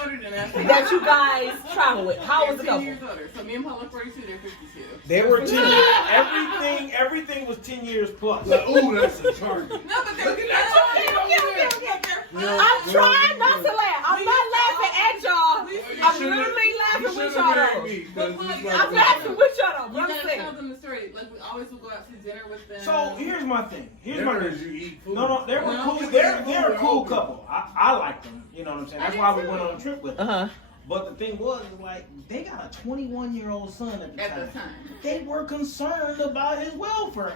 older than us. That you guys travel with. How was the couple? 10 years older. So me and Paul are 42, they're 52. They were 10 years. Everything was 10 years plus. Like, ooh, that's a target. No, but they're Okay. I'm trying not to laugh. I'm not laughing at y'all. I'm literally laughing with y'all. I'm laughing with y'all. You What I'm gotta saying. tell them the story. Like we always would go out to dinner with them. So here's my thing. You eat food. No, they were cool. They're a cool couple. I like them. You know what I'm saying? That's why we went on a trip with them. But the thing was, like, they got a 21-year-old son at the time. They were concerned about his welfare.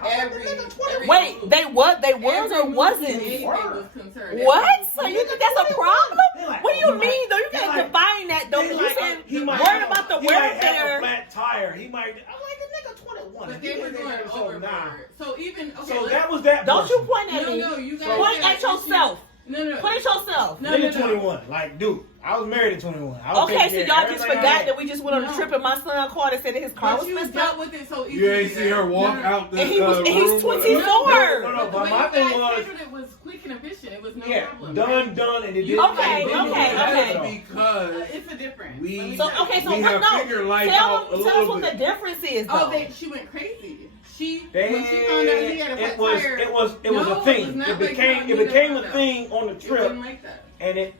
Wait, they was or wasn't? What? So you think that's a problem? What do you mean though? You can't define that though. You saying worried about the welfare. He might have a welfare. flat tire. He might. I'm like, the nigga 21. But they were going overboard. So even So that was that. Don't you point at me? No, you guys Point at yourself. No. Point at yourself. Nigga 21. Like, dude, I was married at 21. Okay, so y'all just forgot that we just went on a trip and my son called and said that his car was messed up. With it so you ain't see her walk out the and he's 24. No, but my thing was, it was quick and efficient. It was no problem. done, and it didn't. Okay. Because it's a difference. We what? Tell us what the difference is. Though. She went crazy. When she found out he had a flat tire, it was a thing. It became a thing on the trip, like that. And it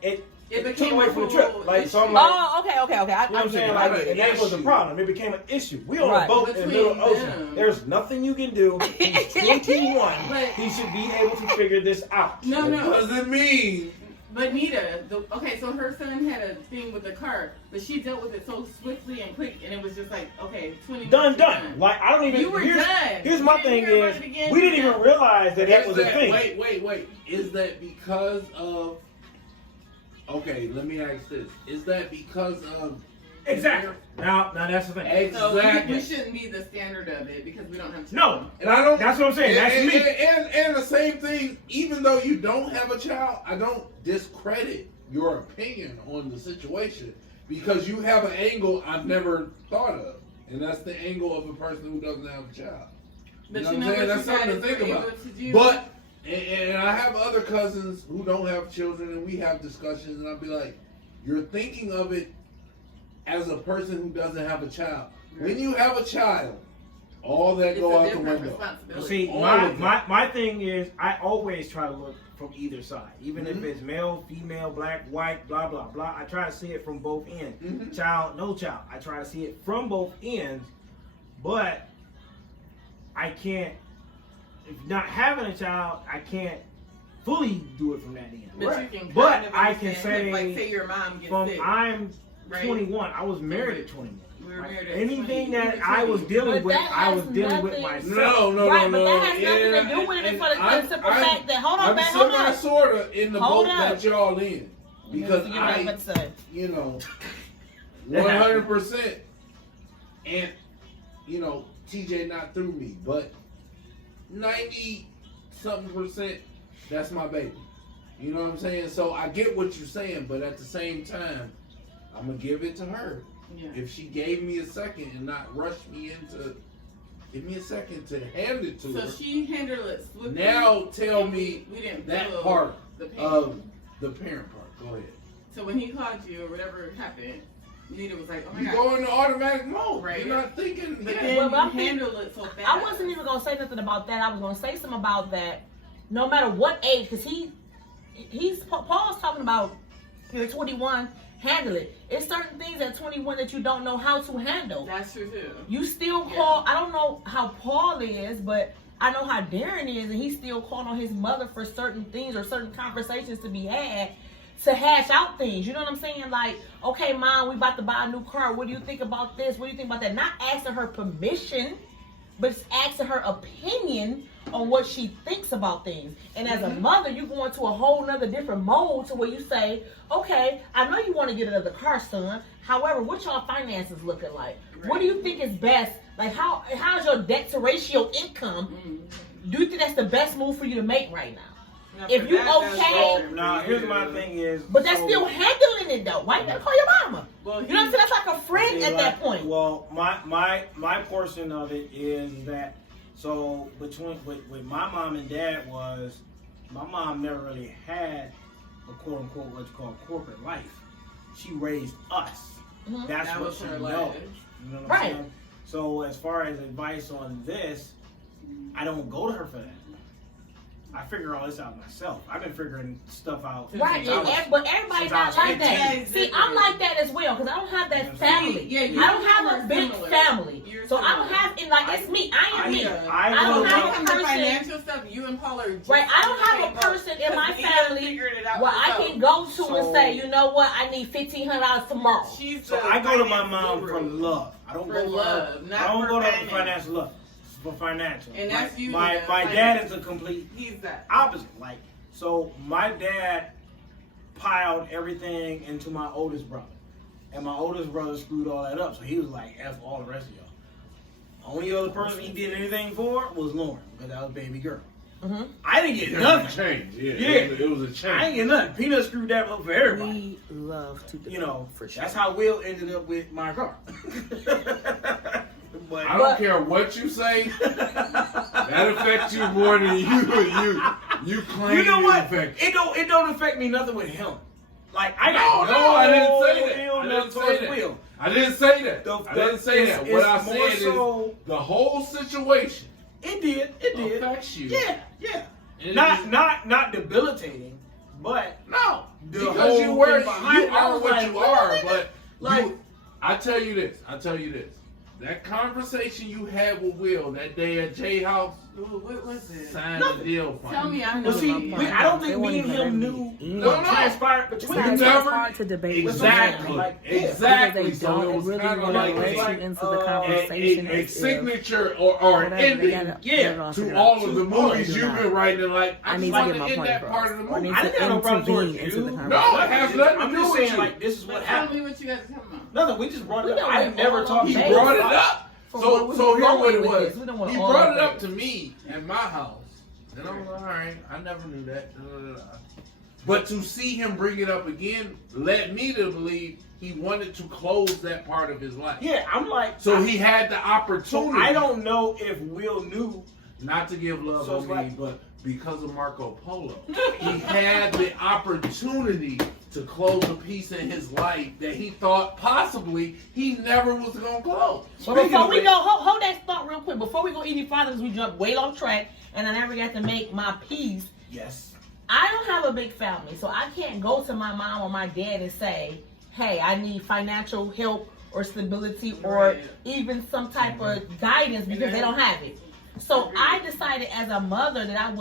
became took away from the trip. Like, so I'm like, okay. You know what I'm saying? Like, that was a problem. It became an issue. We on a boat in the middle of the ocean. There's nothing you can do. He's 21. He should be able to figure this out. No. doesn't mean. But Nita, so her son had a thing with the car, but she dealt with it so swiftly and quick, and it was just like, okay, 20 minutes. Done. Like, I don't even. You were done. Here's my thing is, we didn't even realize that was a thing. Wait. Is that because of? Okay, let me ask this. Is that because of? Exactly. Now that's the thing. Exactly. We shouldn't be the standard of it because we don't have children. No, and I don't. That's what I'm saying. That's me. And the same thing. Even though you don't have a child, I don't discredit your opinion on the situation because you have an angle I've never thought of, and that's the angle of a person who doesn't have a child. But you know what I'm saying? That's something to think about. But and I have other cousins who don't have children, and we have discussions, and I'll be like, "You're thinking of it as a person who doesn't have a child. When you have a child, all that go out the window." See, my thing is, I always try to look from either side, even if it's male, female, black, white, blah blah blah. I try to see it from both ends. Child, no child. I try to see it from both ends, but I can't. If not having a child, I can't fully do it from that end. But I can say, like, say your mom gets sick. I'm 21. I was married at 21. Anything that I was dealing with, I was dealing with myself. No. But that has nothing to do with it for the simple fact that, hold on. I'm sort of in the boat that y'all in. Because I, 100%, and, TJ not through me, but 90-something%, that's my baby. You know what I'm saying? So I get what you're saying, but at the same time, I'm going to give it to her. Yeah. If she gave me a second and not rush me into, give me a second to hand it to her. So she handled it swiftly. Now tell me that part of the parent part. Go ahead. So when he called you or whatever happened, Nita was like, oh my God. You go into automatic mode. Right. You're not thinking. But then you handle it so fast. I wasn't even going to say nothing about that. I was going to say something about that no matter what age, because Paul's talking about, you're 21, handle it. It's certain things at 21 that you don't know how to handle. That's true too. You still call, I don't know how Paul is, but I know how Darren is, and he still called on his mother for certain things or certain conversations to be had to hash out things. You know what I'm saying? Like, okay, Mom, we about to buy a new car. What do you think about this? What do you think about that? Not asking her permission, but just asking her opinion on what she thinks about things. And as a mother, you go into a whole nother different mode to where you say, okay, I know you want to get another car, son. However, what y'all finances looking like? Right. What do you think is best? Like, how's your debt to ratio income? Do you think that's the best move for you to make right now? Now, if you okay, now here's my thing is, but that's still handling it though. Why you gotta call your mama? Well, you know what I'm saying? That's like a friend at that point. Well, my portion of it is that, so between with my mom and dad was, my mom never really had a quote unquote what you call corporate life. She raised us. Mhm. That's That what was she her knows. life. You know what Right. I'm saying? So as far as advice on this, I don't go to her for that. I figure all this out myself. I've been figuring stuff out. Right, since I was- but everybody's since I not was like that. 15. See, I'm like that as well because I don't have that family. Yeah, you I don't have a are big similar. family, You're so I don't similar. have it. Like it's me. I am me. I I don't go have to- a When it comes to person. financial stuff, you and Paula are just Right, I don't on the have a same boat. person in my 'Cause he done family figured it out where I himself. can go to So- and say, you know what, I need $1,500 tomorrow. She's So the I go to my finance mom guru. for love. I don't For go for love, not I don't for go to her finance. for financial love. It's for financial. And that's Like, you, My Nina, my finance. dad is a complete He's that. opposite. Like, so my dad piled everything into my oldest brother, and my oldest brother screwed all that up. So he was like, "F all the rest of y'all." Only other person he did anything for was Lauren, because that was baby girl. Mm-hmm. I didn't get It was a nothing. change. Yeah. Yeah. It was a change. I ain't get nothing. Peanut screwed that up for everybody. We love to do You know, for sure. that's how Will ended up with my car. But I don't care what you say. That affects you more than you claim you know it what? affects. It don't affect me nothing with him. Like I No, got no, I didn't say that. ill I will didn't say towards that. Will. I didn't say that. The- I didn't say it's- that. What I it's more said so- is the whole situation It did. affects you. Yeah. And Not debilitating, but No, The because whole you were thing behind it, you I are was what like, you what, are. nigga? But Like- I tell you this. That conversation you had with Will that day at J House, Ooh, what was it? signed Nothing. the deal. for Tell him. me I know. But see, about I don't think They me won't and even him let knew me in. what No. transpired between We us. never- It's hard to debate with Exactly. them. Like, Exactly. Because they So it don't was really kind of want to like let like, you into the a- conversation a as if signature or an whatever, they ending gotta get it all to figured all out. of the Or movies do you've not. been writing. Like I I need just to want get my to end point that across. part of the Or movie. need I didn't have no to problem towards intervene into you. the No, conversation. it has nothing to I'm do just with saying, you. like, this is what Tell happened. me what you guys are talking about. Nothing. We just brought it We up. don't I want never all talked He to of you. brought it about up. For So what we here's going what it with was. this. We don't want He all brought of it up it. to me at my house, and I was like, all right, I never knew that. But to see him bring it up again led me to believe he wanted to close that part of his life. Yeah, I'm like. So he had the So opportunity. I don't know if Will knew. Not to give love So on it's me, like- but because of Marco Polo, he had the opportunity to close a piece in his life that he thought possibly he never was going to close. But Speaking before of we which- go, hold that thought real quick. Before we go any farther, because we jumped way off track, and I never got to make my piece. Yes. I don't have a big family, so I can't go to my mom or my dad and say, hey, I need financial help or stability or Right. even some type of guidance because they don't have it. So I decided as a mother that I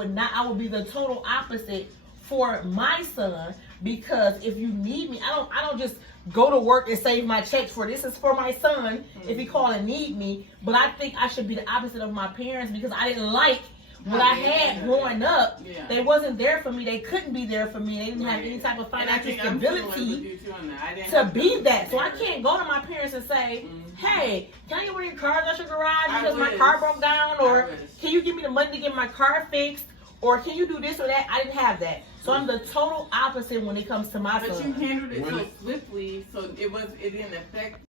would be the total opposite for my son, because if you need me, I don't just go to work and save my checks for this is for my son if he call and need me. But I think I should be the opposite of my parents because I didn't like what I had growing up. Yeah. They wasn't there for me. They couldn't be there for me. They didn't have any type of And I financial think I'm similar with stability you too on that. I didn't to have be to- that. So I can't go to my parents and say, hey, can I get one of your cars out your garage I because my wish. car broke down? Or I wish. can you give me the money to get my car fixed? Or can you do this or that? I didn't have that. So I'm the total opposite when it comes to my But son. you handled it When so it- swiftly, so it didn't affect